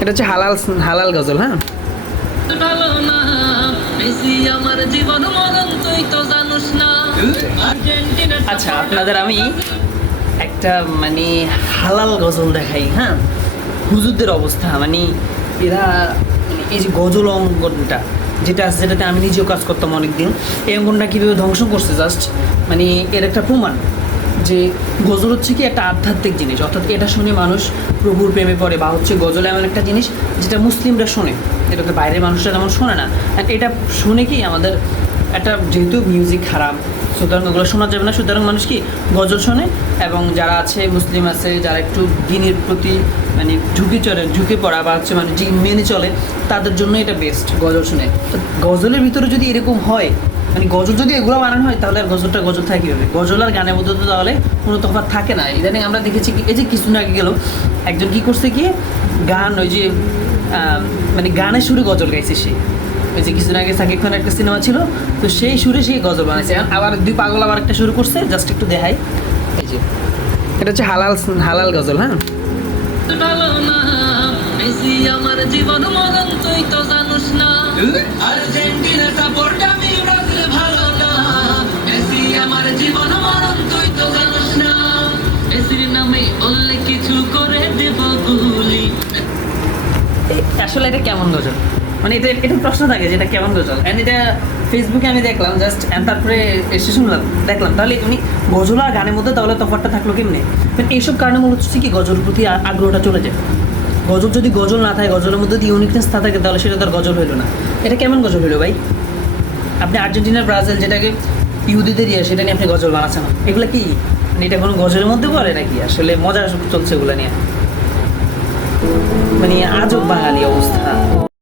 এটা হচ্ছে হালাল হালাল গজল। হ্যাঁ, ভালো না মেসি আমার জীবন মরণ তুই তো জানোস না আর্জেন্টিনা। আচ্ছা আপনাদের আমি একটা মানে হালাল গজল দেখাই। হ্যাঁ, হুজুরদের অবস্থা মানে এরা এই যে গজল অঙ্গনটা যেটা আছে, যেটাতে আমি নিজেও কাজ করতাম অনেকদিন, এই অঙ্গনটা কীভাবে ধ্বংস করছে জাস্ট মানে এর একটা প্রমাণ যে গজল হচ্ছে কি একটা আধ্যাত্মিক জিনিস, অর্থাৎ এটা শুনে মানুষ প্রভুর প্রেমে পড়ে, বা হচ্ছে গজল এমন একটা জিনিস যেটা মুসলিমরা শোনে, এটাকে বাইরের মানুষরা তেমন শোনে না। And এটা শুনে কি আমাদের একটা, যেহেতু মিউজিক খারাপ সুতরাং ওগুলো শোনা যাবে না, সুতরাং মানুষ কি গজল শোনে, এবং যারা আছে মুসলিম আছে যারা একটু দিনের প্রতি মানে ঝুঁকে পড়া বা হচ্ছে মানে যে মেনে চলে, তাদের জন্য এটা বেস্ট গজল শুনে। তো গজলের ভিতরে যদি এরকম হয়, মানে গজল যদি এগুলো বানানো হয়, তাহলে আর গজলটা গজল থাকে কীভাবে? গজল আর গানের মধ্যে তো তাহলে কোনো তফাৎ থাকে না। ইদানিং আমরা দেখেছি কি, এই যে কিছুদিন আগে গেল একজন কী করছে কি, গান ওই যে মানে গানের সুরে গজল গাইছে সে। ওই যে কিছুদিন আগে সাকিব খানের একটা সিনেমা ছিল, তো সেই সুরে সেই গজল বানাইছে। এখন আবার দুই পাগল আবার একটা শুরু করছে, জাস্ট একটু দেখাই। এই যে এটা হচ্ছে হালাল হালাল গজল। হ্যাঁ, ভালো না মেসি আমার জীবন মরণ তুই তো জানোস না আর্জেন্টিনা সাপোর্ট আমি ব্রাজিল ভালো না মেসি আমার জীবন মরণ তুই তো জানোস না মেসির নামে বললে কিছু করে দেব গুলি। আসলে এটা কেমন গজল? মানে এটা এটা প্রশ্ন থাকে যে এটা কেমন গজল। অ্যান্ড এটা ফেসবুকে আমি দেখলাম জাস্ট, অ্যান্ড তারপরে এসে শুনলাম, দেখলাম তাহলে উনি গজল আর গানের মধ্যে তাহলে তফাৎটা থাকলো কেমনে? এইসব কারণে মূলত হচ্ছে কি গজলের প্রতি আগ্রহটা চলে যায়। গজল যদি গজল না থাকে, গজলের মধ্যে যদি ইউনিকনেস না থাকে, তাহলে সেটা তার গজল হইলো না। এটা কেমন গজল হইলো ভাই? আপনি আর্জেন্টিনার ব্রাজিল যেটাকে ইহুদিদের সেটা নিয়ে আপনি গজল বানাচ্ছেন, এগুলো কি মানে এটা কোনো গজলের মধ্যে পড়ে নাকি? আসলে মজা চলছে এগুলো নিয়ে, মানে আজব বাঙালি অবস্থা।